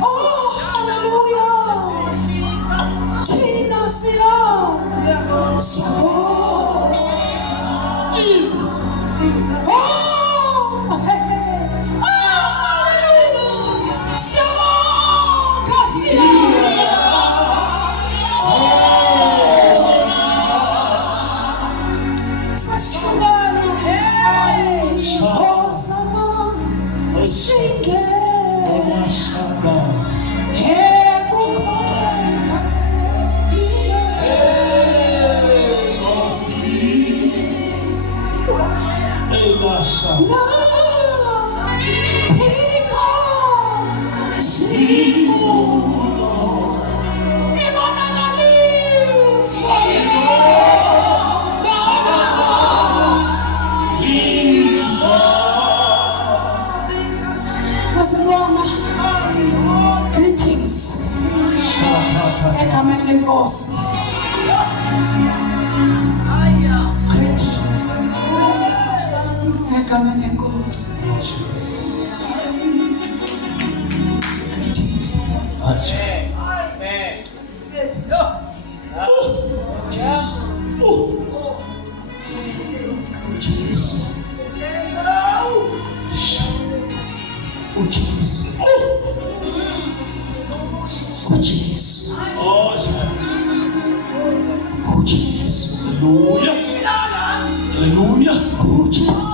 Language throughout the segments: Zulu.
Oh, hallelujah. Tina Sia. Oh, hallelujah. Siamo Cassia. Oh, Sama. Shike. Greetings. Ekamelenkosi. Greetings. Ekamelenkosi. Greetings. Hallelujah. Oh, Jesus.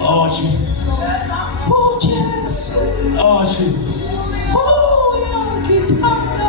Oh, Jesus. Oh, Jesus. Oh, Jesus. Oh, yeah, Kitanda.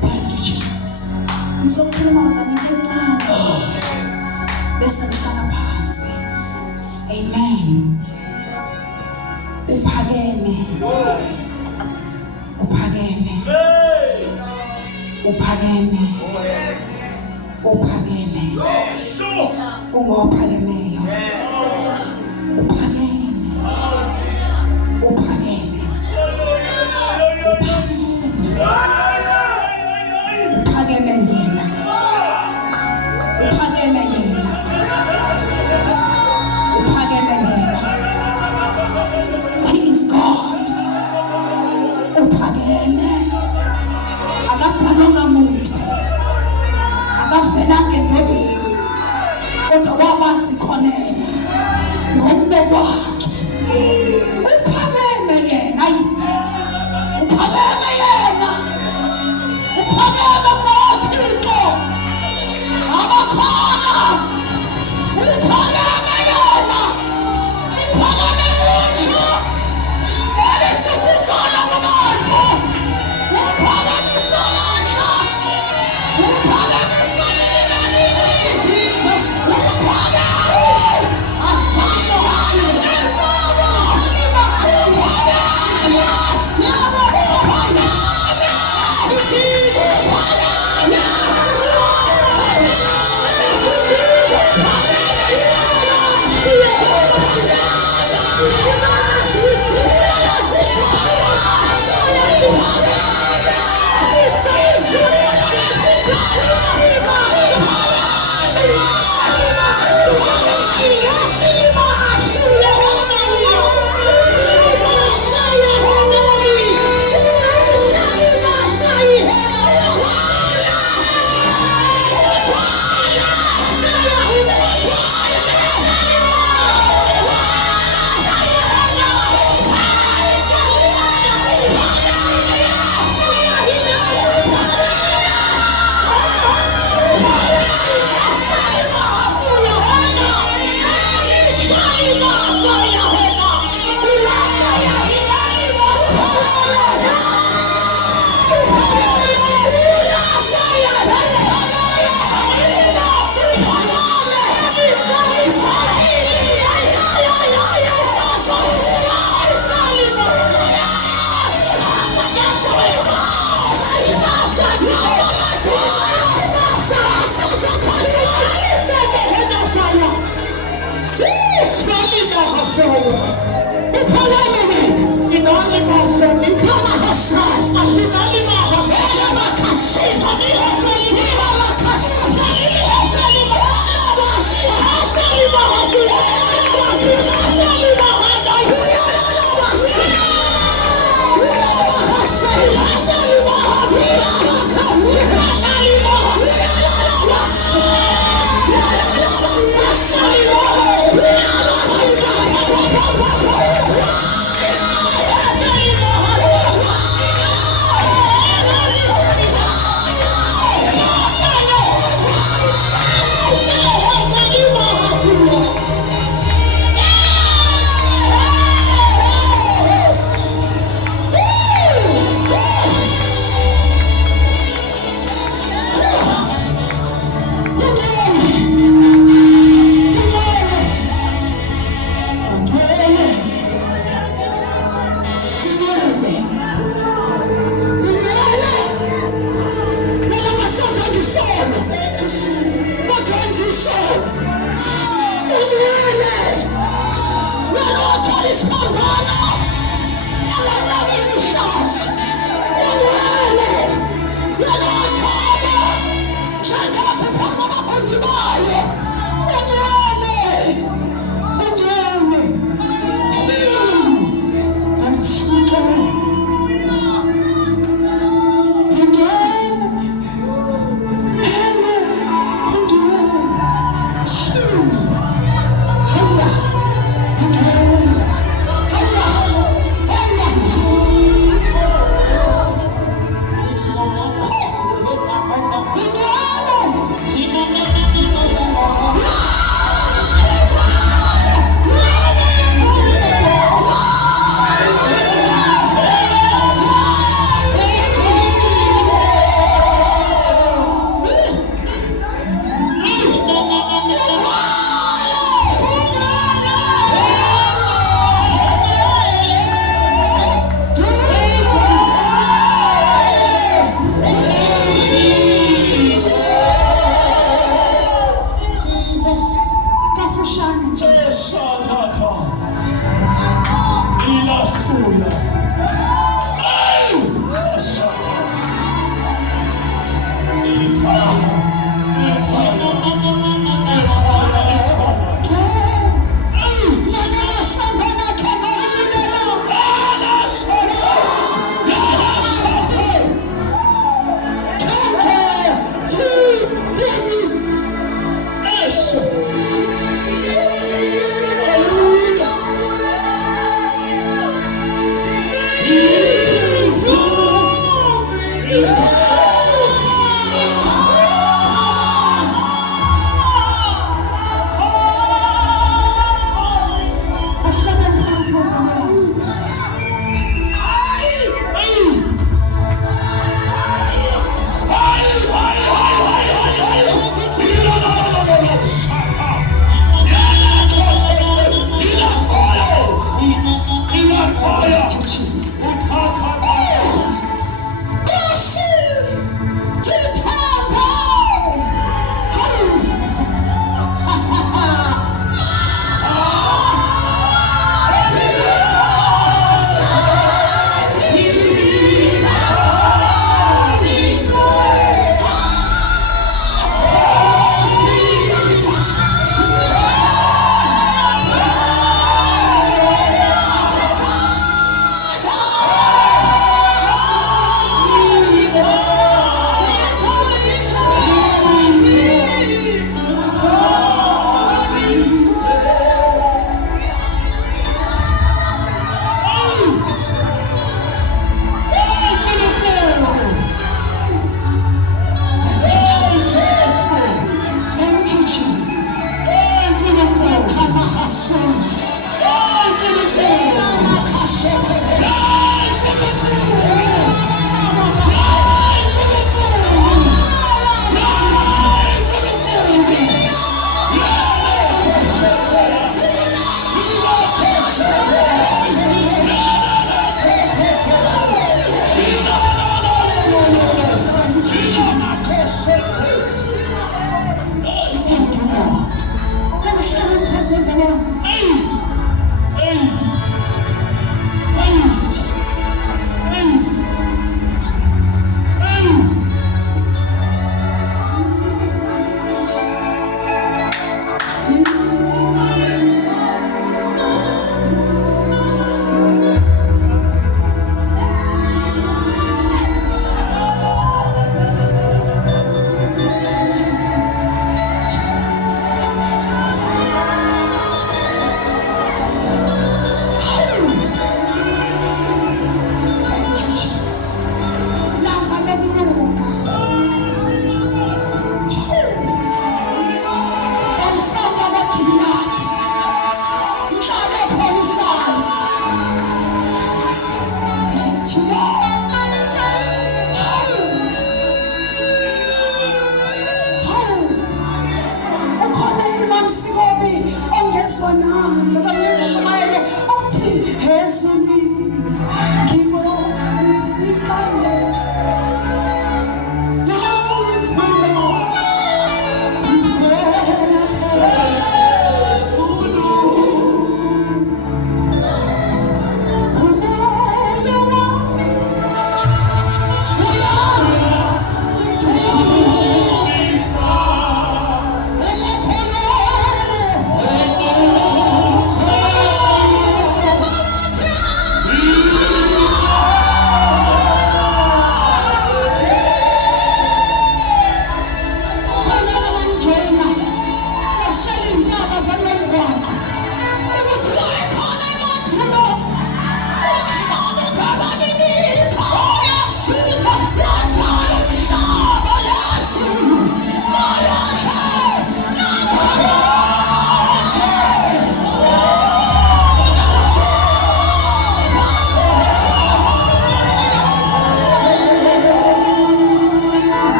Thank you, Jesus. Ngizokhuluma zamuntu encane bese ngihlala phansi. Amen. Uphakeme. uphakeme, uphakeme, ungophakemeyo, uphakeme, uphakeme, uphakeme yena, uphakeme yena, uphakeme yena. He is God. Uphakeme, akadalwanga muntu, akavelanga endodeni, kodwa wabazikhonela ngomlo wakhe. Uphakeme yena, uphakeme yena, uphakeme kuThixo abakhona, uphakeme yena, uphakeme kutsho elisisisono kubantu, uphakemisa amandla, uphakemisa lililalili, uphakeme afakane nensaba, uphakeme,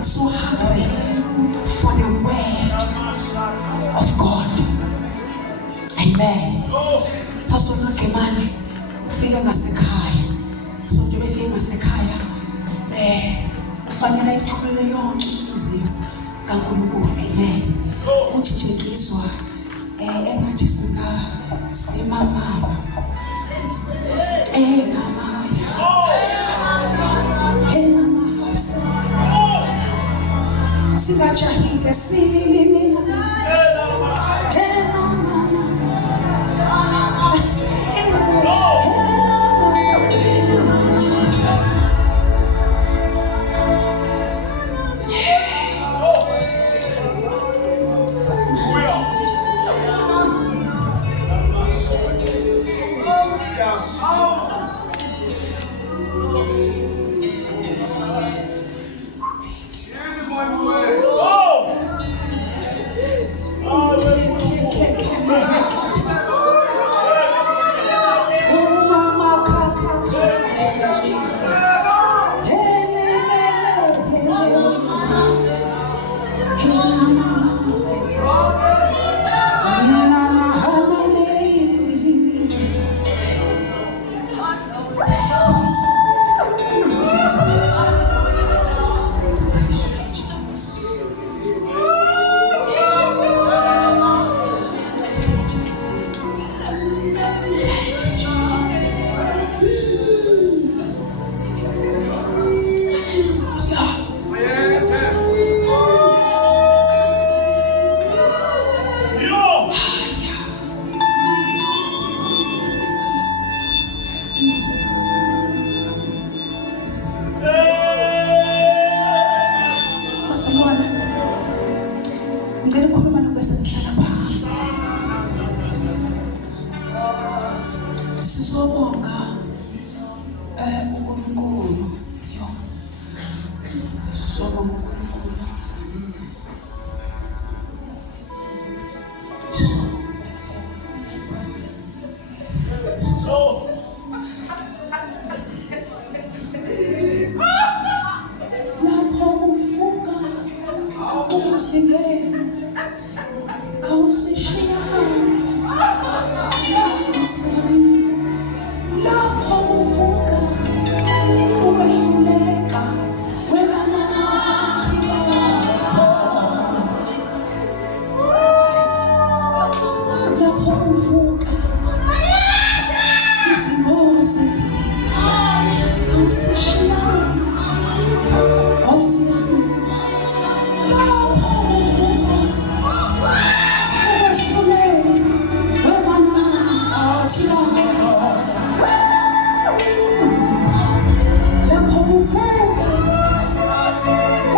I'm so hungry for the word of God. Amen. Pastor Nakemani, ufika ngasekhaya. So nje befika ngasekhaya, kufanele ayithumele yonke inhliziyo kaNkulunkulu. Amen. Uthi nje ngizwa engathi simama. Singajahile sililina When Nkosi yami lapho ufuna ukwehluleka wemana thina lapho uvuka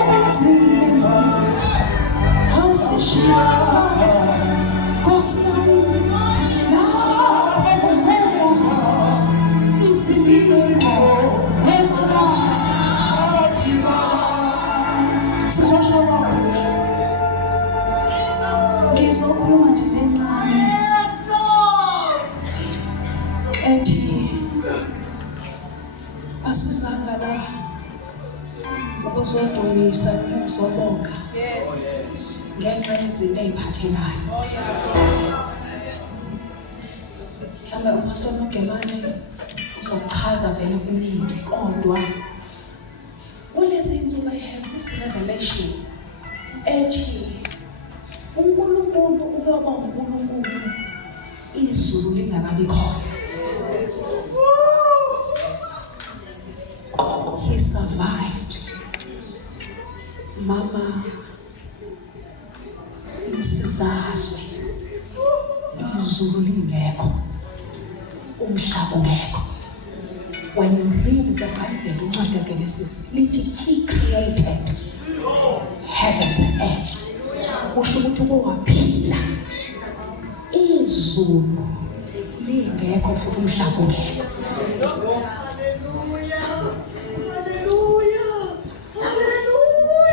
ubenzile endleleni awusishiya Nkosi yami lapho uvuka izilingo wemana Sizoshoba kuhle. Ngizokhuluma nje lencane. Ethi asizanga la ukuzodumisa ukuzobonga. Ngenxa yezinto eziphathekayo. Mhlawumbe uPastor Magemane uzochaza vele kuningi kodwa kulezi insuku I have this revelation ethi uNkulunkulu ukuba uNkulunkulu izulu lingakabi khona. He survived. Mama Msizazwe izulu lingekho umhlaba ungekho. When you read the Bible, he created heavens and earth. Kusho ukuthi waphila. Izulu lingekho futhi umhlaba ungekho.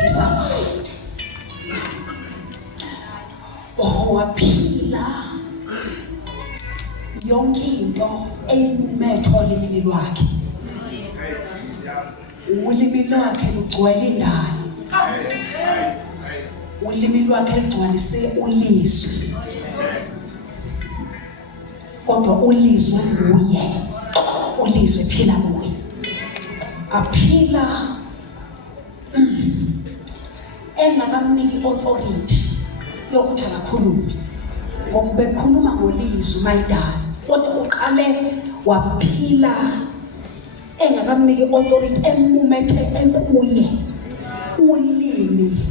He survived. Waphila yonke into eyimumetho olimini lwakhe. Ulimi lwakhe lugcwele indalo. Ulimi lwakhe lugcwalise ulizwi. Kodwa ulizwi nguye. Ulizwi phila kuye. Aphila engakamniki authority yokuthi akakhulume. Ngoba bekhuluma ngolizwi mayidala. Kodwa uqale waphila engakamniki authority emumethe ekuye ulimi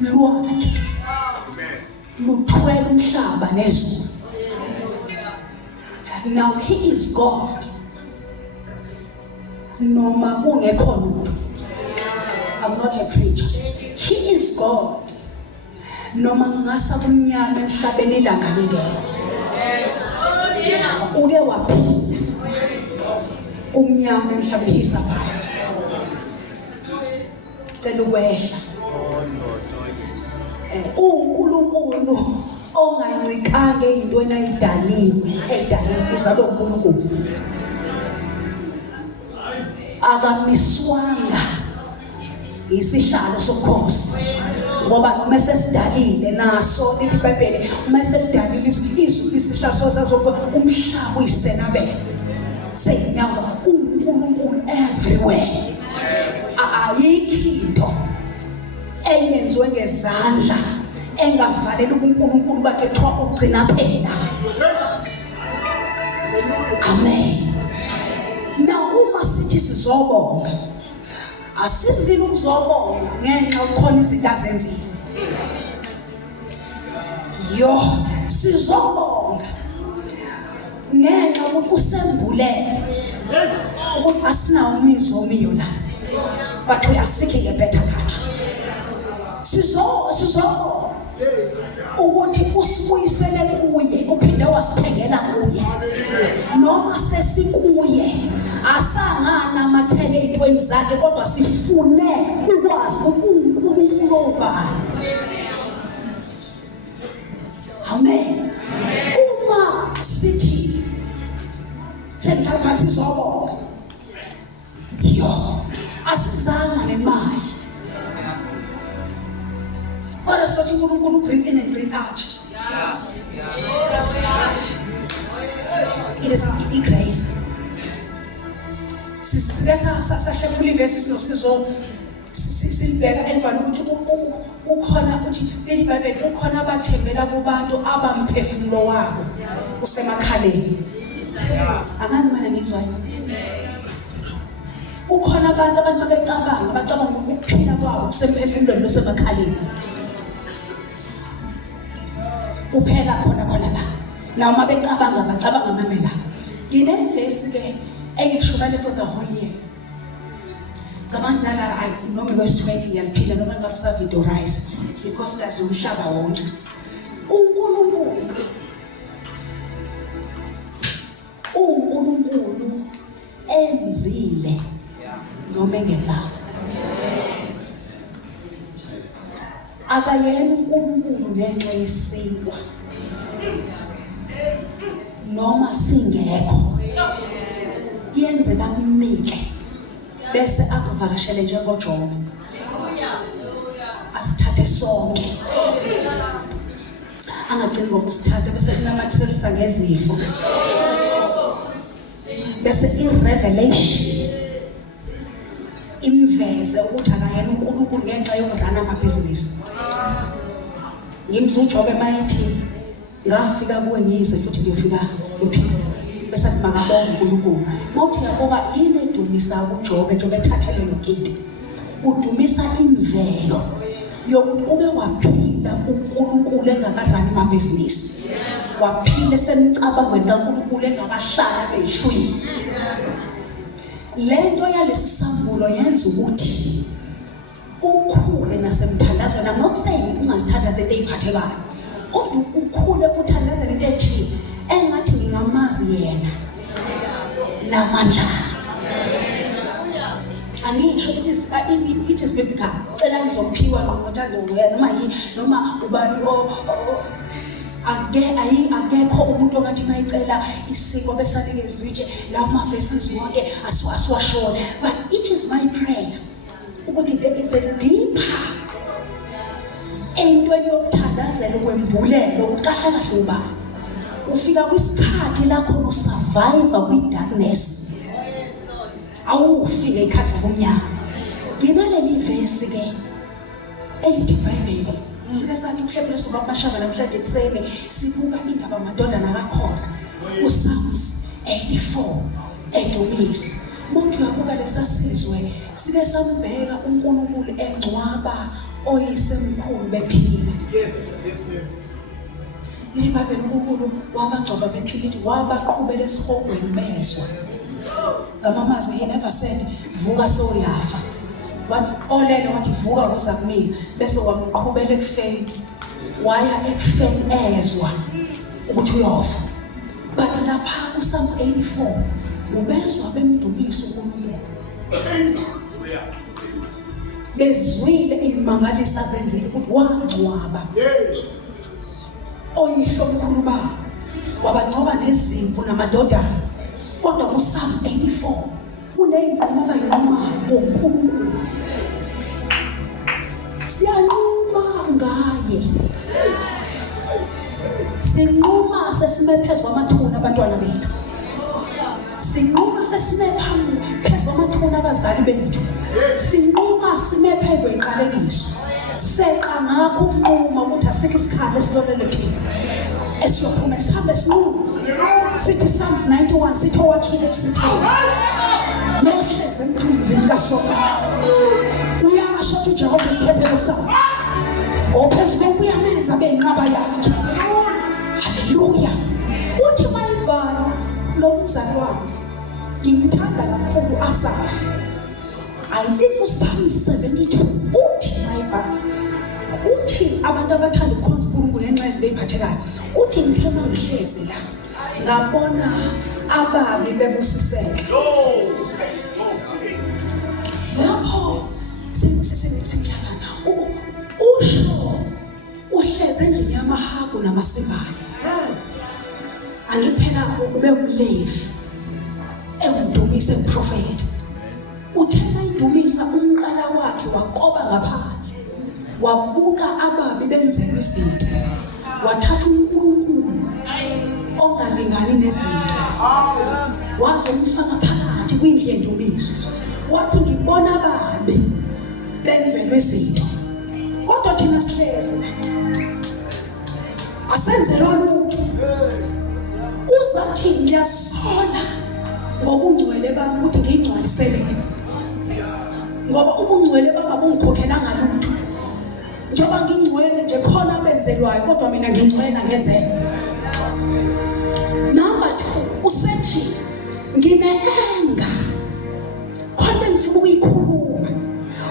lwakhe luthwele umhlaba nezulu. Now he is God. Noma kungekho lutho. I'm not a preacher. He is God. Noma ngasa kumnyama emhlabeni ilanga lingekho. Uke waphila umnyama emhlabeni. He survived. Cela ukwehla. uNkulunkulu ongancikanga ezintweni eyidaliwe uzalo uNkulunkulu akamiswanga isihlalo sobukhosi ngoba noma sesidalile naso lithi iBhayibheli uma selidalile izulu isihlalo sokuba umhlaba uyisenabele seyinyawo uNkulunkulu everywhere ayikho into eyenziwe ngezandla engavalela uNkulunkulu bakhe ethiwa ugcina phela. Amen. Now uma sithi sizobonga asizile ukuzobonga ngenxa ukhona izinto azenzile. Sizobonga ngenxa ukusembulele ukuthi asinawo umizwa omiyo la, but we are seeking a better country. Sizobonga ukuthi usibuyisele kuye, uphinde wasithengela kuye. Noma sesikuye asangana amathele ezintweni zakhe kodwa sifune ukwazi uNkulunkulu obani. Amen. Uma sithi sentapha sizobonga asizanga nemali kodwa sothi uNkulunkulu breathe in and breathe out. It is grace. Sisahlephula ivesi sinosizo silibheka elibhala ukuthi ukhona ukuthi iBhayibheli ukhona abathembela kubantu abamphefumulo wabo usemakhaleni. Angani mana ngizwayo? kukhona abantu abacabanga ukuphila kwabo kusemphefumulweni losemakhaleni kuphela khona la noma becabanga mamela nginevesi ke engishubale for the whole year ngabantu nala noma ngesi-20 ngiyaphila noma ngakusavidorize because kazi umhlaba wonke uNkulunkulu enzile noma engenzanga akayena uNkulunkulu ngenxa yesinkwa noma singekho yenzeka kumike bese akuvakashele njengoJobe asithathe sonke angagcini ngokusithatha bese kunamathiselisa ngezifo bese i-revelation imveze ukuthi akayena uNkulunkulu ngenxa yokurana amabhizinisi ngimzwa uJobe mayithi ngafika kuwe ngize futhi ngiyofika uphila bese athi makabonge uNkulunkulu mawuthi yabuka yini edumisa uJobe njengoba ethathelwe nokinte udumisa imvelo yokuthi uke waphila kuNkulunkulu engakarani amabhizinisi waphila semcabangweni kaNkulunkulu engakahlala beyishwini lento yalesi sambulo yenza ukuthi ukhule nasemthandazweni. I'm not saying ungazithandazela into eyiphathekayo kodwa ukhule uthandazela into ethile engathi ngingamazi yena namandla angisho it is biblical cela ngizophiwa ngokuthanda wena noma ubani akekho umuntu ongathi mayicela isiko besanikeza itshe lawo mavesi wonke asiwashona but it is my prayer ukuthi there is a deeper entweni yokuthandazela kwembulelo uqahla kahle uba ufika kwisikhathi lakho usurvive kwi-darkness awufike ikhathi zomnyama nginaleli vesi ke elithi iBhayibheli sike sathi mhlawumbe soba mashaba namhlanje kusene sibuka indaba amadodana akakhona uPsalms 84 edumisi umuntu uyabuka lesasizwe sike sambheka uNkulunkulu engcwaba oyisemkhulu bephila Yes ma'am. Libabe uNkulunkulu wabagcoba bephila wabaqhubela esihogweni bezwa ngamamazwi he never said vuka soyafa olele wathi vuka kuza kumina bese wamqhubela ekufeni waya ekufeni ezwa ukuthi uyofa but lapha kuPsalms 84 ubezwa bemdumisa uNkulunkulu bezwile imangalisa zenzile ukuthi wangcwaba oyihlo omkhulu baba wabangcwaba nezimvu namadodana kodwa kuPsalms 84 kuneyinqumo abayinqumayo ngoNkulunkulu siyanquma ngaye sinquma sesime phezu kwamathuna abantwana bethu sinquma sesime phezu kwamathuna abazali bethu sinquma sime phezu kwenqalekiso seqa ngakho ukunquma ukuthi asikho isikhala esilolele thina esiyophuma sihambe sinquma sithi Psalms 91 sithi owakhile kusithini nohleze emthunzini kaSola uyasho ukuthi uJehova isiphephelo sakhe ophezu kokuyamenza beyinqaba yakhe haleluya uthi mayibala lo mzali wami ngimthanda kakhulu Asafi I think uPsalms 72 uthi mayibala uthi abantu abathanda ukukhonza uNkulunkulu ngenxa yezinto eziphathekayo uthi ngithema ngihlezi la ngabona ababi bebusiseke lapho sengihlalana usho uhleze endlini yamahagu namasibali angiphela ube umlevi engudumisa uprofeti uthena idumisa umqala wakhe waqoba ngaphandle wabuka ababi benzelwe izinto wathatha uNkulunkulu ongalingani nezinto wazomfaka phakathi kwindlu yendumiso wathi ngibona ababi benzelwe izinto kodwa thina sihlezi asenzelwa lutho uzathi ngiyasola ngobungcwele bami ukuthi ngiyingcwaliseleni ngoba ubungcwele baba bungikhokhelanga lutho. Njengoba ngingcwele nje khona abenzelwayo kodwa mina ngingcwela ngenzeka. Number 2 usethi ngimenenga khona ngifuna ukuyikhuluma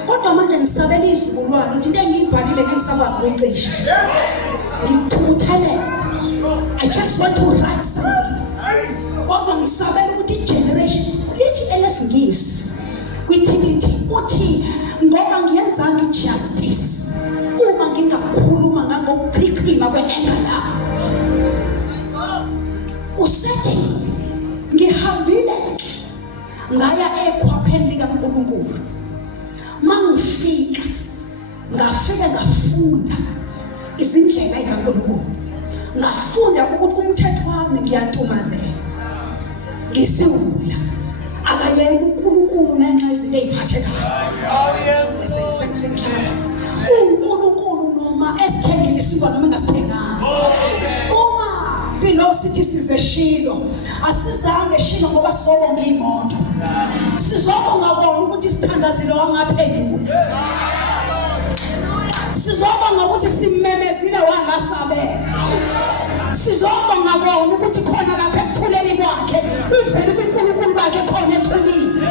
kodwa manje ngisabela izizukulwane into engiyibhalile ngeke ngisakwazi ukuyicisha. Ngithuthele. I just want to write something. Kodwa ngisabela ukuthi generation lithi elesingisi kwithi uthi ngoba ngiyenzanga justice uma ngingakhuluma ngokuchichima kwe-anger yami. Usethi ngihambile ngaya ekhwapheni likaNkulunkulu. Mangifika ngafika ngafunda izindlela zikaNkulunkulu. Ngafunda ukuthi umthetho wami ngiyantumazela. Ngisiwula akayeke uNkulunkulu ngenxa yezinto eziphathekayo. Sengihlala. uNkulunkulu noma esithengile isikwa noma engasithenganga. Uma philo sithi size Shilo, asizange Shilo ngoba sobonga imoto. Sizobonga kona ukuthi sithandazile wangaphendula. Sizobonga ukuthi simemezile wangasabela. Sizobonga kona ukuthi khona lapha ekuthuleni kwakhe ivele uNkulunkulu bakhe khona ethulile.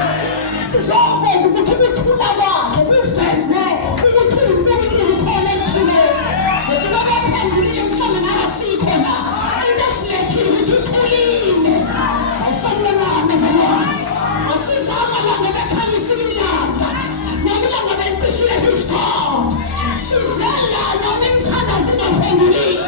Sizobonga ukuthi ukuthula kwakhe kuveze ukuthi uNkulunkulu khona ethulile. Ngoba baphendulile mhlawumbe nabasikho la. Into esiyethile ukuthi uthulile. Awusanqaba zalwana. Asizama la ngoba khanyisa ilanga. Namhlanje bentishile his heart. Sizela noma imthanda singaphendulile.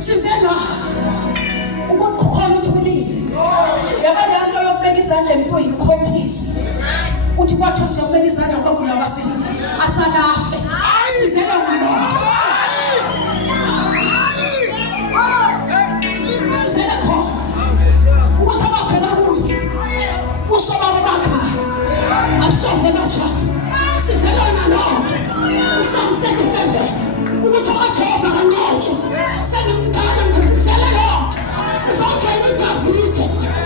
Sizela ukukhona uthulile. Yaba le nto yokubeka izandla emntwini ukhothisa. Uthi kwathi siyobeka izandla kwakula basini asalafe. Sizela ngalo. Sizela khona. Ukuthi ababheka kuye. Usobaba bakha. Abusoze batsha. Sizela ngalo. Psalm 37. Ukuthi aJehova kanqotho. Senimdala ngizisela lo. Sizothola uDavid.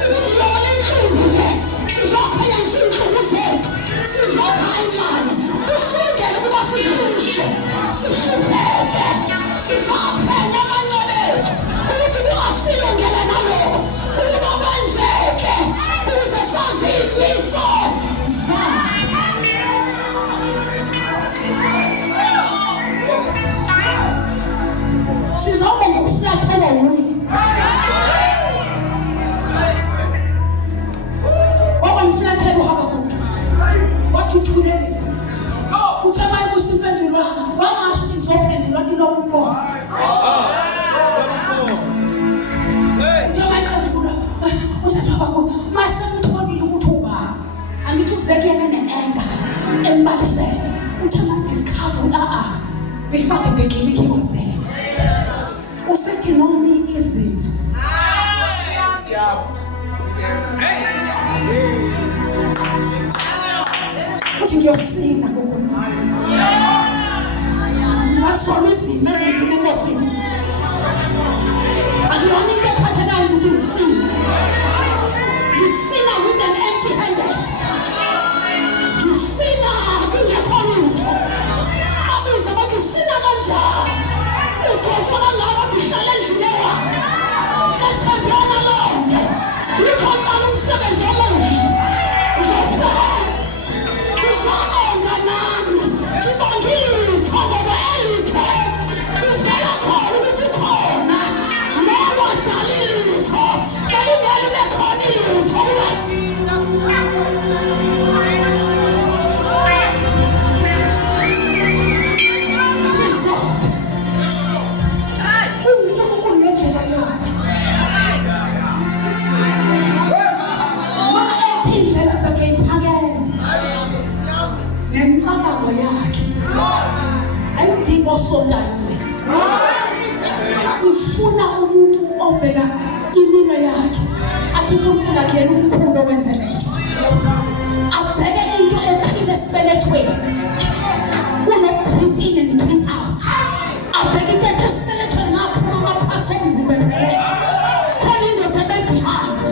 Ukuthi yona inhlungu le. Sizophela inhlungu zethu. Sizotha imali. Usungele kuba sihisho. Sihlupheke. Sizophela amancane ethu. Ukuthi kuyasilungela nalokho. Ukuba kwenzeke. Ukuze sazi imiso zakhe. Sizobonga ukuflathela nguye. Ngiflathela uhamba kude. Wathi uthulele. Uthe manje usiphendulwa wangasho ukuthi ngizophendula wathi nokumbona. Uthe manje kuda. Usathi baba masemthonile ukuthi uba. Angithi uzekuyena ne-anger embalisele. Uthe manje discover before the beginning he was there. Usethi noma izimvu. Uthi ngiyosina ngokukhulu. Zasona izimvu ezingene enkosini. Akuyona into ephathekayo ukuthi ngisina. Ngisina with an empty handed. Ngisina kungekho lutho. Abiza bathi usina kanjani? Ukhotha kangaka ukuthi uhlala endlini yakho. Kathembana lonke. Uthanda umsebenzi omuhle. Uzofasa. Uzabonga nami. Ngibongile ngoba elithe. Kuvela khona ukuthi khona. Lowo dalilitho. Belingeli bekhona ilitho. Praise God. uNkulunkulu ngendlela yakhe. Ethi indlela zakhe iphakeme. Nemicabango yakhe. Ayidingi osondayo le. Ufuna umuntu obheka impilo yakhe. Athi uNkulunkulu akuyena umkhulu owenza lento. Abheke into ephile esibelethweni. esibelethe ngaphuma amaphathi omzimba empeleni khona indoda behind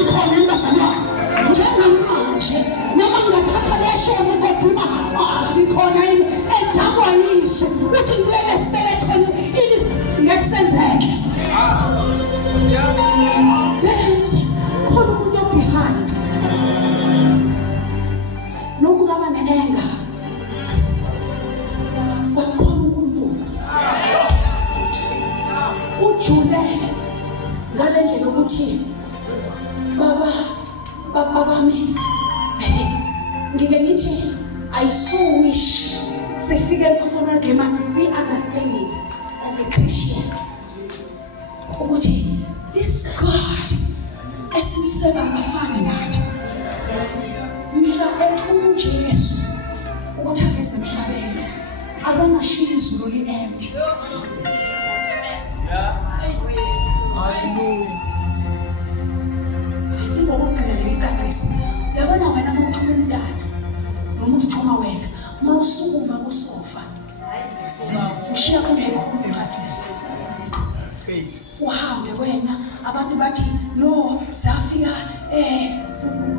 ikhona imbazalwane njengamanje noma ngingathatha leshoni kodwa ikhona yini edakwa yiso uthi ngiyele esibelethweni ini ngekusenzeke khona umuntu behind noma ngaba nenenga wakhona uNkulunkulu ujule ngale ndlela ukuthi baba mi ngike ngithi I so wish sifike kusona ngema we understanding as a Christian ukuthi this God esimseba ngafana nathi mhla ethuma uJesu ukuthi akeze emhlabeni azangashiya izulu li-empty. Ayikho okugcina licacisa. Yabona wena mawuthuma umntana noma usithuma wena mawusukuma kusofa ushiya kunekhombe ngathi uhambe wena abantu bathi no safika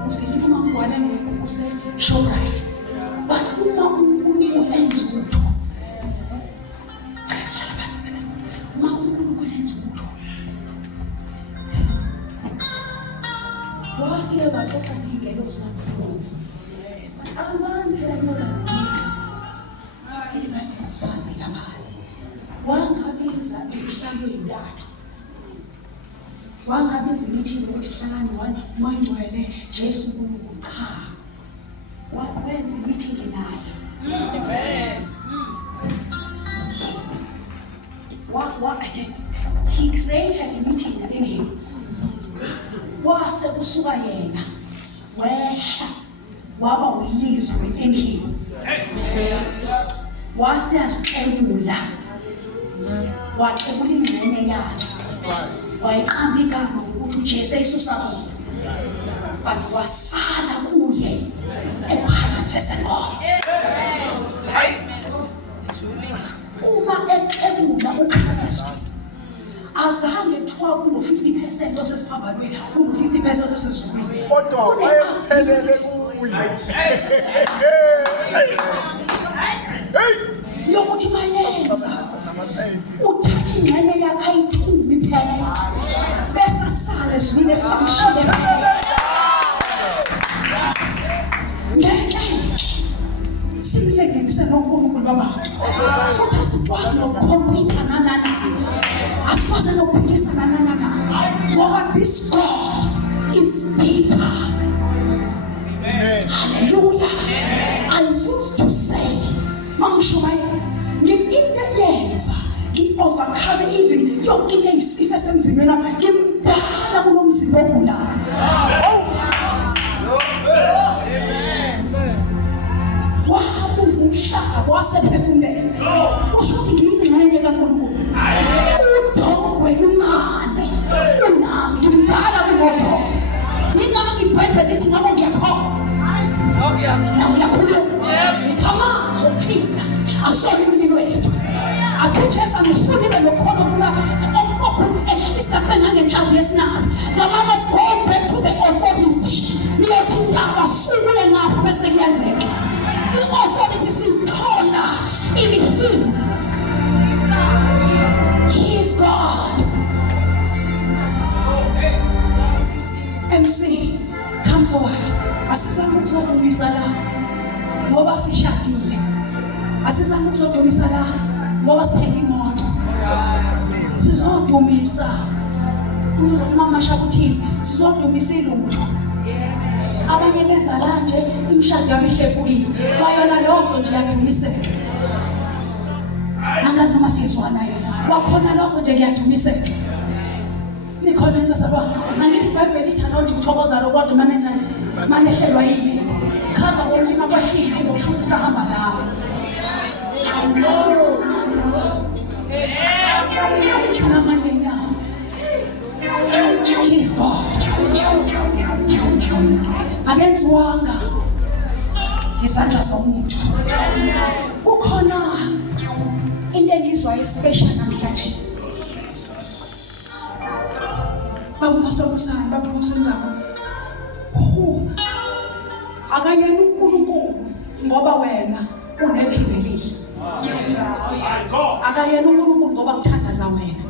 usifika uMangwane use Shoprite but uma uNkulunkulu enza utho uma uNkulunkulu enza utho wafike baxoxa ngingelo zomsebenzi abantu phela nona ilibani labazi wangabiza imhlalo yintathu wangabiza imithini ukuthi hlangani wangcwele Jesu uNkulunkulu cha wenza imithini naye he created a meeting within him wase kusuka yena wehla waba ulizwi within him wase asiqemula waqebula ingxenye yakhe wayiqamba igama ukuthi uJesu esusa bona but wasala kuye ephakathi uma eqebula uKristu azange kuthiwa kuno-50% osesiphambanweni kuno-50% osesizulwini kodwa wayephelele kuye yokuthi mayenza uthatha ingxenye yakhe ayithumbe iphela bese sale ezulwini efunction ngeke simlengenise noNkulunkulu babantu futhi asikwazi nokukompitha nanana asikwazi nokuphikisana nanana ngoba this God is deeper. Hallelujah. I used to say mangishobaye ngiphinda yenza ngi-overcome even yonke into eyisifo esemzimbeni wami ngimdala kunomzimba ogulayo umhlaba wasephefumulele usho ukuthi ngiyingxenye kaNkulunkulu udongwe lungane unami ngimdala kunodo yingakho iBhayibheli lithi ngabo ngiyakhona nawe uyakhuluma ngithi uphinda asole imini wethu athi Jesu angifuni ibe nokhona okukhulu ehlisa nangenhlamvu yesinaba ngama must go back to the authority niyothi indaba sukule ngapho bese kuyenzeka i-authority sithola in He is God. MC, come forward. Asizama ukuzodumisa la ngoba sishadile. Asizama ukuzodumisa la ngoba sithenga imoto. Sizodumisa. Umama shakuthini sizodumisa ilutho. Abanye bezala nje imshado yabo ihlephukile bayona lokho nje yadumiseka angazi noma siyizwanayo wakhona lokho nje kuyadumiseka nikhona nibazalwane nangithi iBhayibheli ithanda ukuthi uthokoza lo kodwa manenjani manehlelwa yini chaza ngomshina kwahlile ngokushuthi usahamba nawe sinamandenya He is God. Akenziwanga isandla somuntu kukhona into engizwa especial namhlanje. Babusomsana babusonjalo. Akayena uNkulunkulu ngoba wena unephimbo elihle. Akayena uNkulunkulu ngoba uthandaza wena.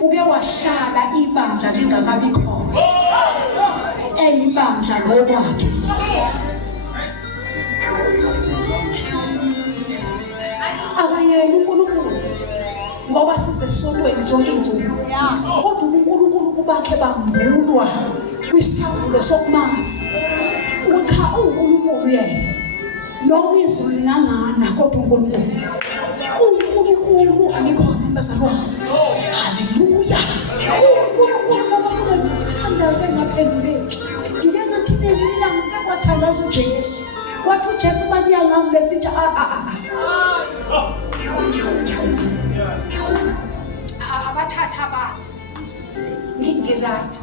Uke wahlala ibandla lingakabi khona. Eyibandla ngokwakhe. Akayena uNkulunkulu ngoba sisesolweni zonke insuku. Kodwa uNkulunkulu kubakhe bambulwa kwisawulo sokumazi. Ucha uNkulunkulu yena. Noma izulu lingangana kodwa uNkulunkulu alikhona bazalwane. Haleluya. uNkulunkulu ngoba kunokuthandaza engaphenduleki. Ngike ngathi nina ngekwathalaza uJesu. Wathi uJesu baniya ngami lesithi abathatha abantu ngirayt.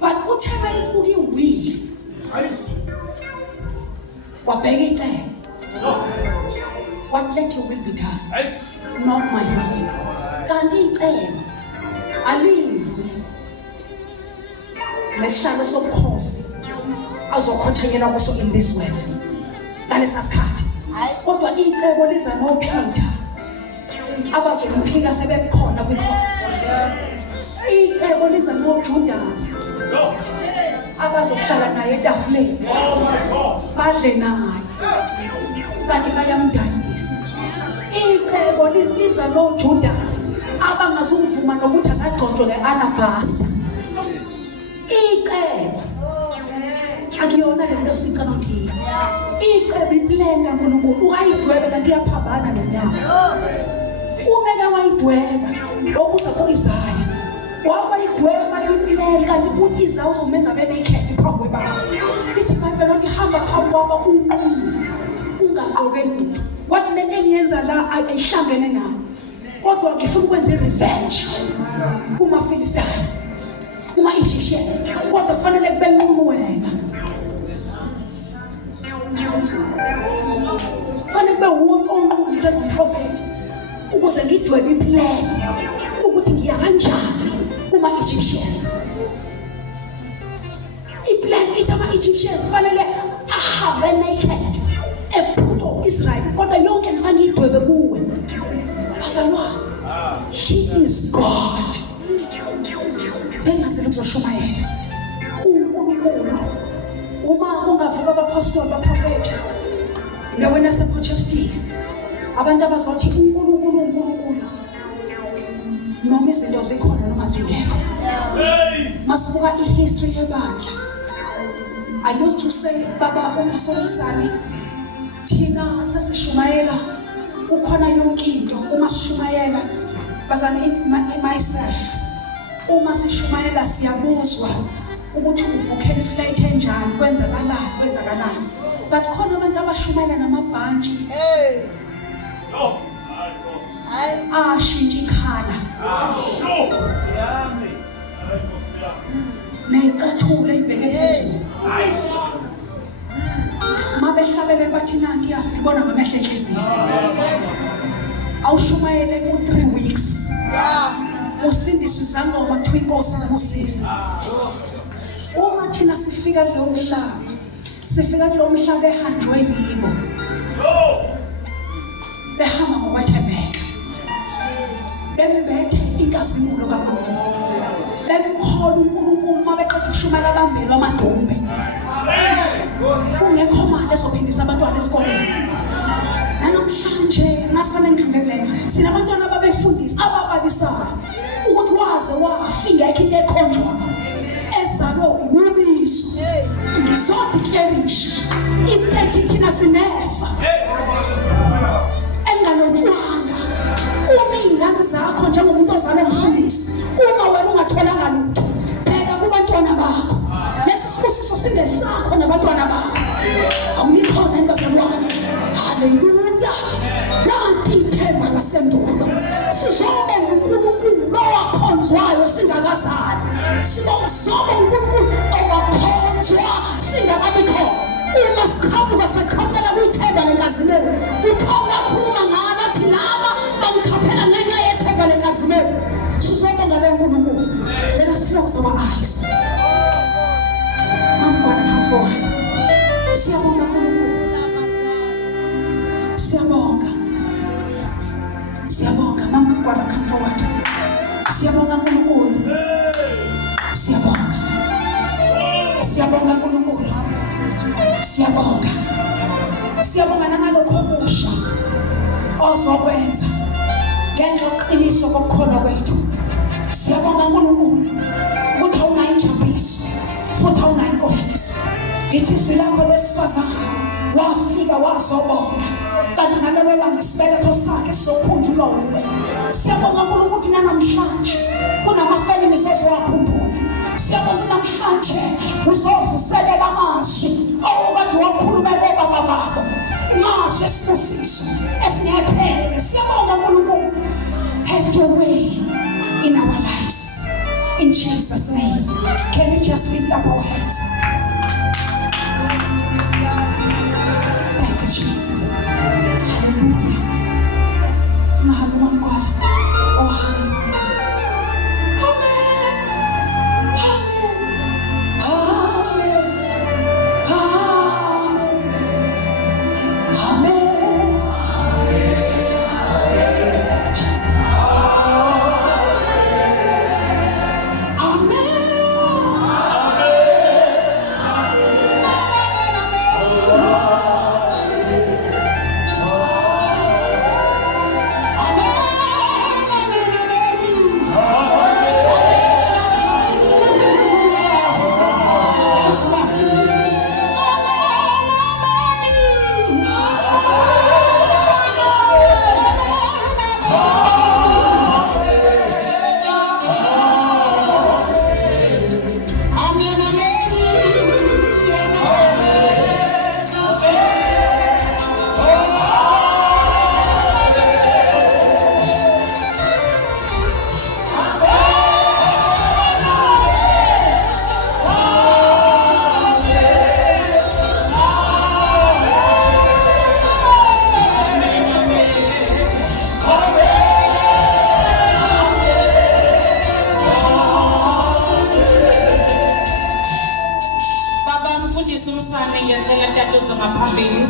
But uthema ibuka iwili. Wabheka icebo. What let your will be done, not my will. Kanti icebo alizi lesihlalo sobukhosi azokhothanyelwa kuso in this world ngalesa sikhathi. Kodwa icebo liza noPeter abazomphika sebekhona kwikhona. Icebo liza noJudas abazohlala naye etafuleni badle naye kanti bayamdayisa. Icebo liza noJudas abangazuvuma nokuthi akagcotshwe le-alabaster. Icebo akuyona le nto sicela ukuthi icebo iplanga uNkulunkulu uyayidweba kanti iyaphambana nenyama. Umeke wayidweba okuza ku-Isaya wayidweba iplanga kanti ukuthi Isaya uzomenza abe naked phambi kwebandla. Lithi iBhayibheli lithi hamba phambi kwaba ungaqoke lutho. Wathi le nto eniyenza la ayihlangene nayo. Kodwa ngifuna ukwenza revenge kuma-Philistines, kuma-Egyptians. Kodwa kufanele kube nqunu wena. Kufanele kube onqunu njengomprofethi ukuze ngidwebe iplan ukuthi ngiya kanjani kuma-Egyptians. Iplan ithi ama-Egyptians kufanele ahambe naked ephutha u-Israyeli. Kodwa yonke kufanele idwebe kuwe. Bazalwane, he is God. Bengazeli ukuzoshumayela uNkulunkulu. Uma ungavuka abapostoli abaprofethi endaweni yasePotchefstroom, abantu abazothi uNkulunkulu noma izinto zikhona noma zingekho. Masibuka ihistory yebandla. I used to say baba uMsoni thina sesishumayela kukhona yonke into uma sishumayela bazana myself. Uma sishumayela siyabuzwa ukuthi ukhokhela iflight enjani kwenzakalani. But khona abantu abashumayela namabhantshi. Ashintsha ikhala. Neyicathule ibheke phezulu. Mabehlabele bathi nanti yasibona ngamehlo enhliziyo. Awushumayele ku3 weeks. Usindiswe izangoma kuthiwa inkosi nakusisa. Uma thina sifika kulo mhlaba ehanjwe yibo. Behamba ngokwethembeka. Bembethe inkazimulo kaNkulunkulu. Bemkhola uNkulunkulu uma beqeda ukushumayela abambelwe amadumbe. Kungekho mali ezophindisa abantwana esikoleni. Namhlanje ngasifana ngidlulele sinabantwana ababefundisa ababalisayo ukuthi waze wafinga into ekhonjwa ezalwe ukubizo. Ngizodeclarisha into thina sinefa enganotwanga. Uma ingane zakho njengomuntu ozalwe umfundisi, uma wena ungatholanga lutho, bheka kubantwana bakho. Lesi sifusiso singesakho nabantwana bakho. Awunikhona embazalwane. Haleluya. Nanti ithemba lasendulo. Sizobonga uNkulunkulu owakhonzwayo singakazali. Sibonga uNkulunkulu owakhonzwa singakabi khona. Uma siqhamuka sakhangela kwithemba lenkazimulo, uPaul akhuluma ngalo athi laba bamkhaphela Just close our eyes. Mama God, come forward. Siyabonga uNkulunkulu. Siyabonga. Siyabonga. Mama God, come forward. Siyabonga uNkulunkulu. Siyabonga. Siyabonga uNkulunkulu. Siyabonga. Siyabonga nangalokho okusha ozokwenza ngenxa yokuqiniswa kokukholwa kwethu. Siyabonga uNkulunkulu ukuthi awunayo injabuliso futhi awunayo inkohliso. Ngithi izwi lakho lwesifazane wafika wazobonga kanti ngalelo langa isibeletho sakhe sizophunjulwa uwe. Siyabonga uNkulunkulu ukuthi namhlanje kunama-family sozowakhumbula. Siyabonga namhlanje uzovuselela amazwi okade wakhuluma kobaba babo, amazwi esibusiso esingephele. Siyabonga uNkulunkulu. Have your way in our lives. In Jesus' name. Can we just lift up our hands? Thank you, Jesus. Hallelujah. Oh, hallelujah. Amen. Amen. Amen. Amen. Jesus. Ngiyacela tatoza ngaphambili